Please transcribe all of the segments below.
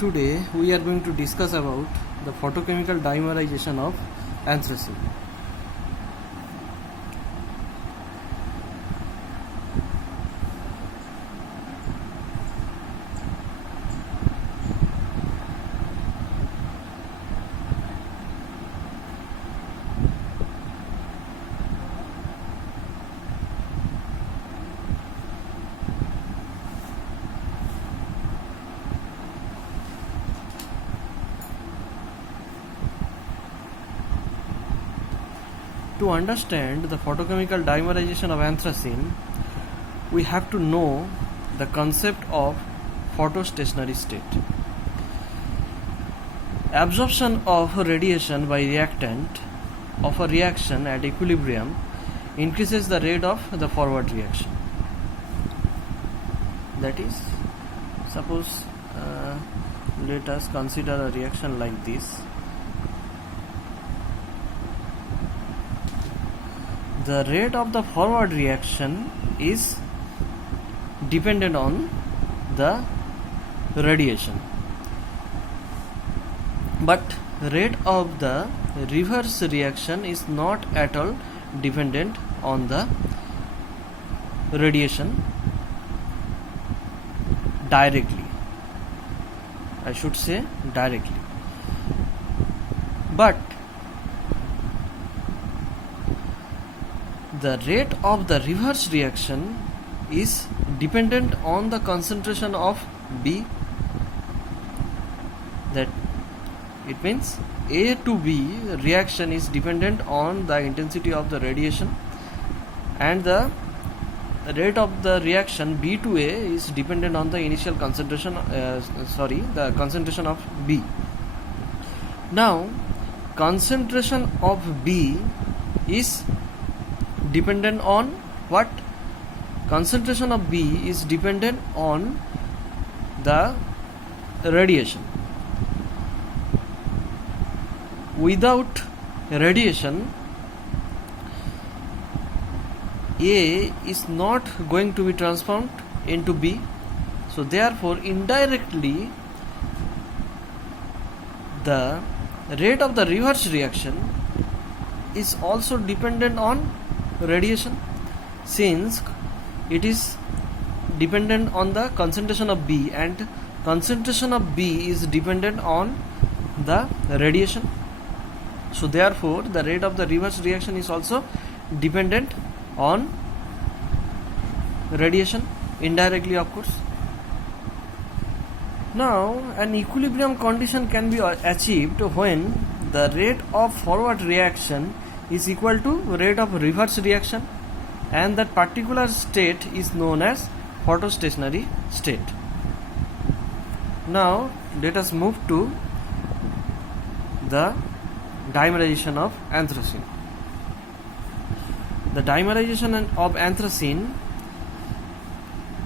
Today we are going to discuss about the photochemical dimerization of anthracene. To understand the photochemical dimerization of anthracene, we have to know the concept of photostationary state. Absorption of radiation by reactant of a reaction at equilibrium increases the rate of the forward reaction. That is, suppose let us consider a reaction like this. The rate of the forward reaction is dependent on the radiation, but rate of the reverse reaction is not at all dependent on the radiation directly. I should say directly, but the rate of the reverse reaction is dependent on the concentration of B. That it means A to B reaction is dependent on the intensity of the radiation, and the rate of the reaction B to A is dependent on the initial concentration the concentration of B. Now concentration of B is dependent on what? Concentration of B is dependent on the radiation. Without radiation, A is not going to be transformed into B. So therefore indirectly the rate of the reverse reaction is also dependent on radiation, since it is dependent on the concentration of B, and concentration of B is dependent on the radiation. So therefore the rate of the reverse reaction is also dependent on radiation, indirectly of course. Now an equilibrium condition can be achieved when the rate of forward reaction is equal to rate of reverse reaction, and that particular state is known as photostationary state. Now let us move to the dimerization of anthracene. The dimerization of anthracene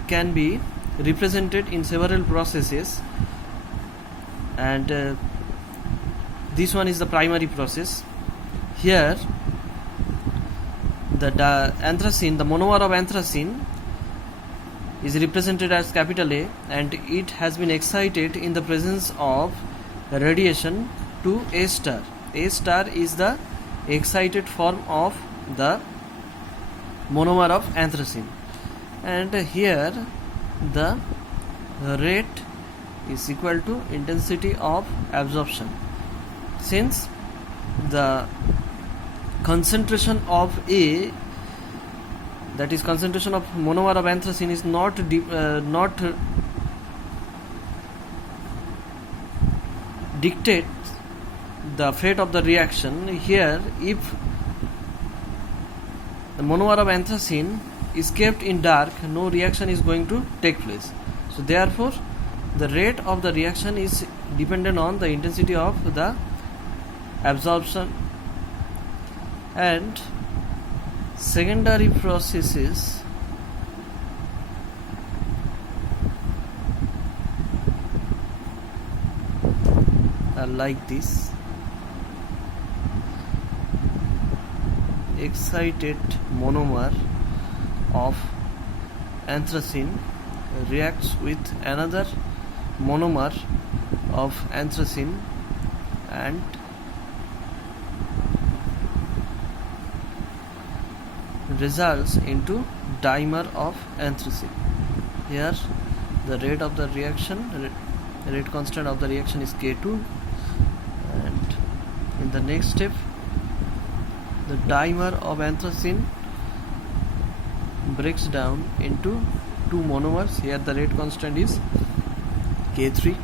can be represented in several processes, and this one is the primary process. Here the anthracene, the monomer of anthracene is represented as capital A, and it has been excited in the presence of radiation to A star. A star is the excited form of the monomer of anthracene, and here the rate is equal to intensity of absorption. Since the concentration of A, that is concentration of monomer of anthracene, is not dictates the fate of the reaction. Here, if the monomer of anthracene is kept in dark, no reaction is going to take place. So therefore the rate of the reaction is dependent on the intensity of the absorption, and secondary processes are like this. Excited monomer of anthracene reacts with another monomer of anthracene and results into dimer of anthracene. Here the rate of the reaction, rate constant of the reaction is K2, and in the next step the dimer of anthracene breaks down into two monomers. Here the rate constant is K3,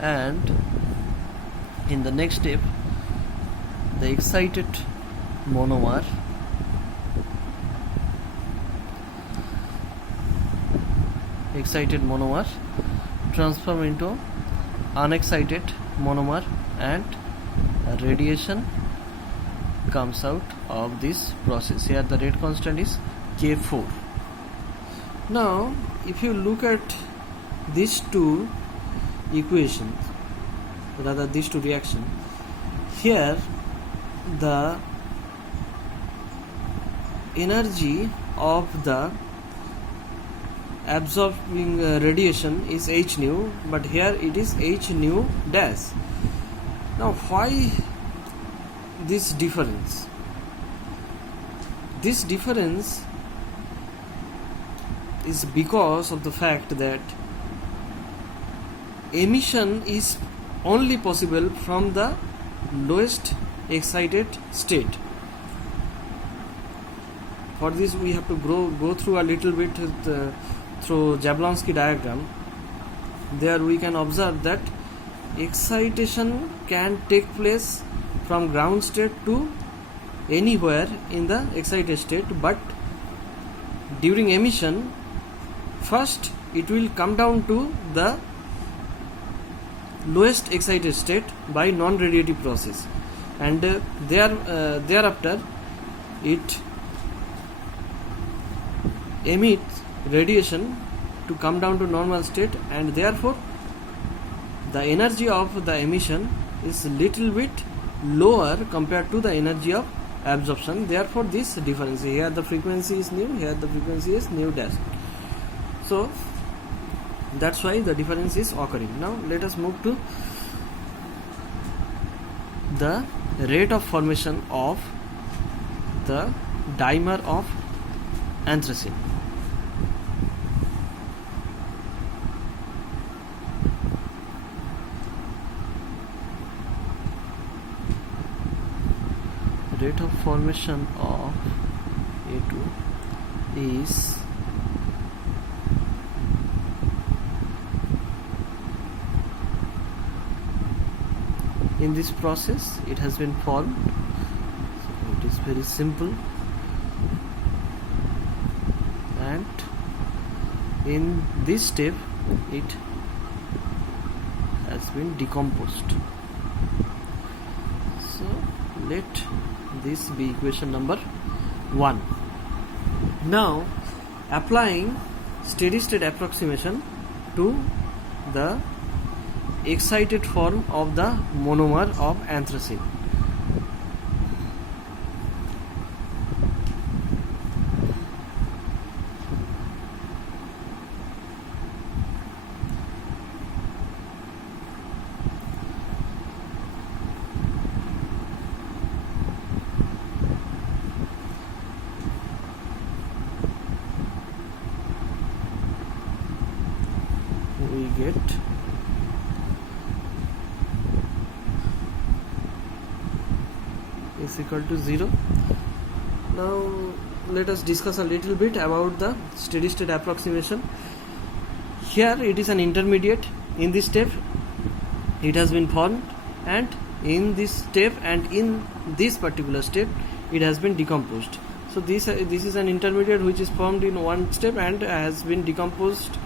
and in the next step the excited monomer transform into unexcited monomer, and radiation comes out of this process. Here the rate constant is K4. Now if you look at these two equations, rather these two reactions, here the energy of the absorbing radiation is h nu, but here it is h nu dash. Now why this difference? This difference is because of the fact that emission is only possible from the lowest excited state. For this we have to go through a little bit through Jablonski diagram. There we can observe that excitation can take place from ground state to anywhere in the excited state, but during emission first it will come down to the lowest excited state by non-radiative process, and thereafter it emits radiation to come down to normal state, and therefore the energy of the emission is little bit lower compared to the energy of absorption. Therefore this difference, here the frequency is nu, here the frequency is nu dash. So that's why the difference is occurring. Now let us move to the rate of formation of the dimer of anthracene. Rate of formation of A2 is in this process it has been formed, so it is very simple, and in this step it has been decomposed. So let this be equation number 1. Now applying steady state approximation to the excited form of the monomer of anthracene. We get is equal to 0. Now let us discuss a little bit about the steady state approximation. Here it is an intermediate. In this step it has been formed, and in this step and in this particular step it has been decomposed. So this is an intermediate which is formed in one step and has been decomposed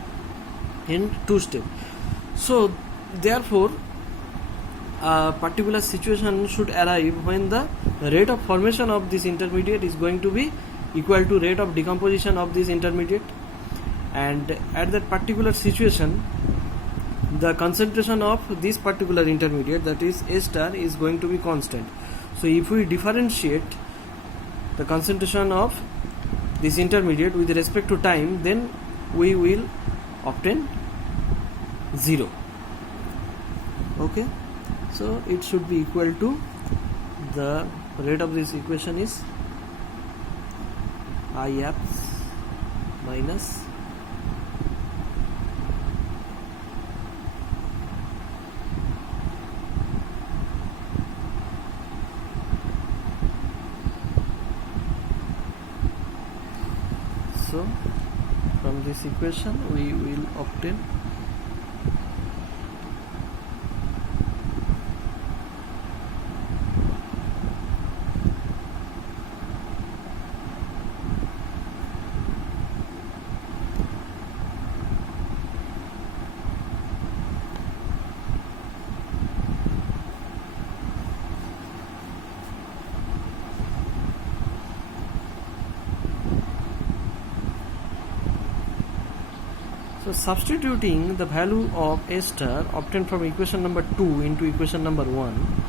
in two steps. So therefore a particular situation should arrive when the rate of formation of this intermediate is going to be equal to rate of decomposition of this intermediate, and at that particular situation the concentration of this particular intermediate, that is A star, is going to be constant. So if we differentiate the concentration of this intermediate with respect to time, then we will obtain 0. Okay, so it should be equal to, the rate of this equation is IF minus so from this equation we will obtain So substituting the value of A star obtained from equation number 2 into equation number 1,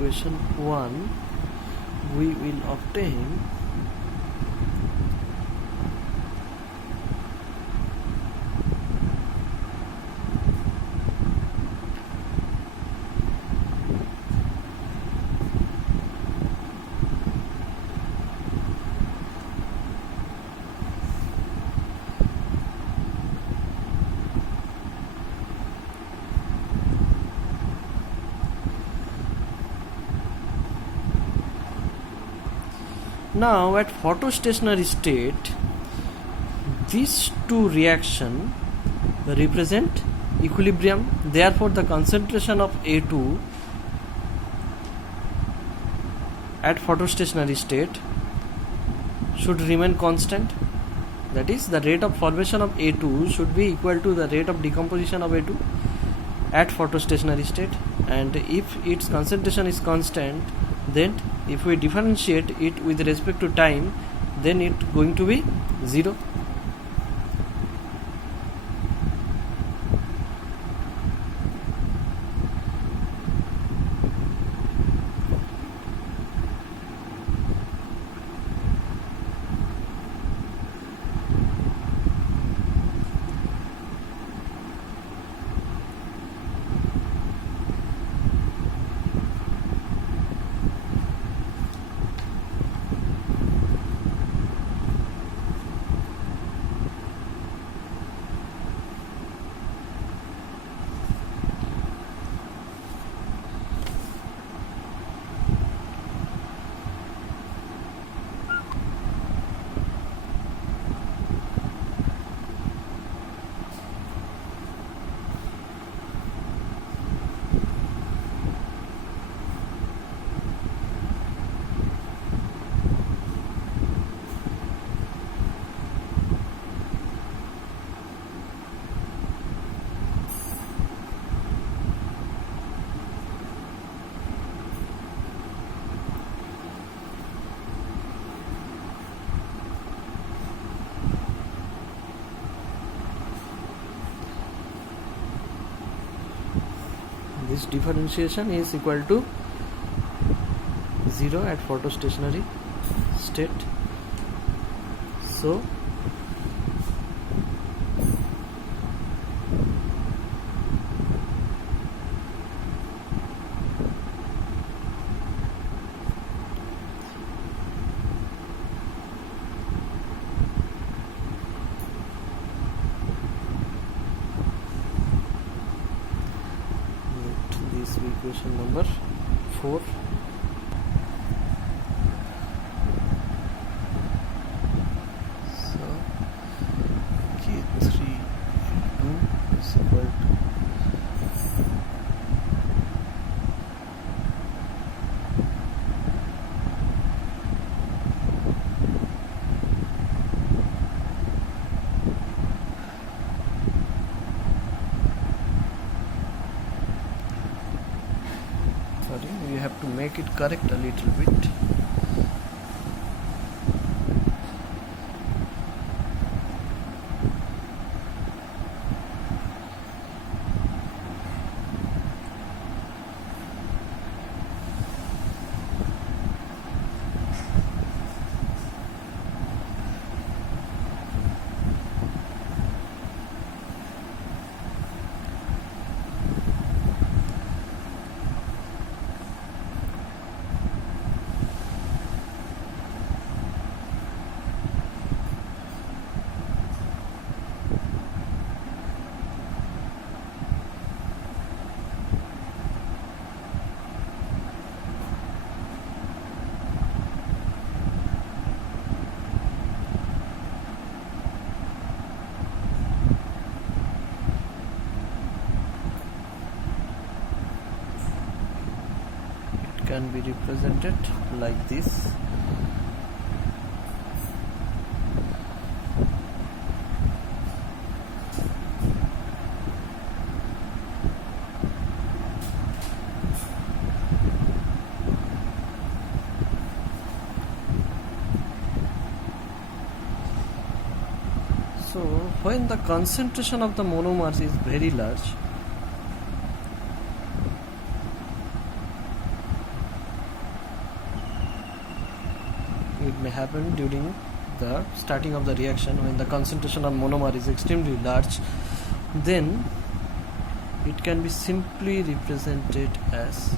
equation 1, we will obtain now at photostationary state. These two reactions represent equilibrium, therefore the concentration of A2 at photostationary state should remain constant. That is, the rate of formation of A2 should be equal to the rate of decomposition of A2 at photostationary state, and if its concentration is constant, then if we differentiate it with respect to time, then it going to be 0. This differentiation is equal to 0 at photostationary state. So this equation number 4. So K3 is equal to we have to make it correct a little bit. can be represented like this. So when the concentration of the monomers is very large, it may happen during the starting of the reaction. When the concentration of monomer is extremely large, then it can be simply represented as